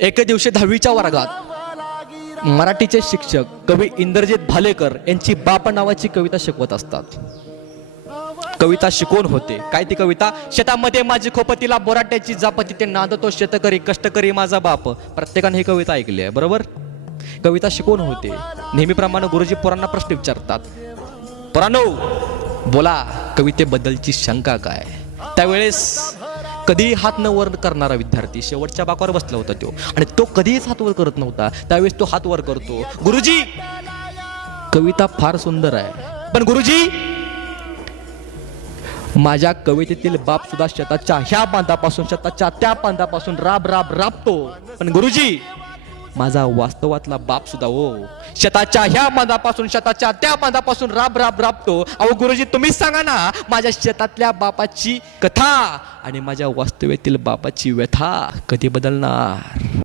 एके दिवशी 10वीच्या वर्गात मराठीचे शिक्षक कवी इंद्रजित भालेकर यांची बाप नावाची कविता शिकवत असतात. कविता शिकवून होते काय ती कविता? शेतामध्ये माझी खोपतीला बोराट्याची जापती, ते नांदतो शेतकरी कष्टकरी माझा बाप. प्रत्येकाने ही कविता ऐकली आहे बरोबर. कविता शिकवून होते. नेहमीप्रमाणे गुरुजी पोरांना प्रश्न विचारतात, पोरांनो बोला कवितेबद्दलची शंका काय? त्यावेळेस कधी हात न वर करणारा विद्यार्थी शेवटच्या बाकावर बसला होता तो, आणि तो कधीच हात वर करत नव्हता. त्यावेळेस तो हात वर करतो, गुरुजी कविता फार सुंदर आहे, पण गुरुजी माझ्या कवितेतील बाप सुद्धा शेताच्या ह्या बांधापासून शेताच्या त्या बांधापासून राब राब राबतो. पण गुरुजी माझा वास्तवातला बाप सुद्धा शेताच्या ह्या बांधापासून शेताच्या त्या बांधापासून राब राब राबतो. अहो गुरुजी तुम्हीच सांगा ना, माझ्या शेतातल्या बापाची कथा आणि माझ्या वास्तव्यातील बापाची व्यथा कधी बदलणार?